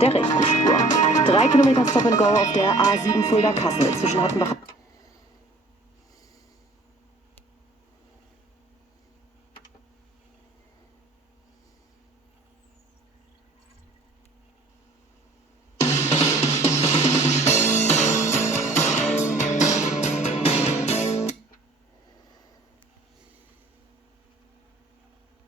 der rechten Spur. 3 Kilometer Stop and Go auf der A7 Fulda-Kassel zwischen Hattenbach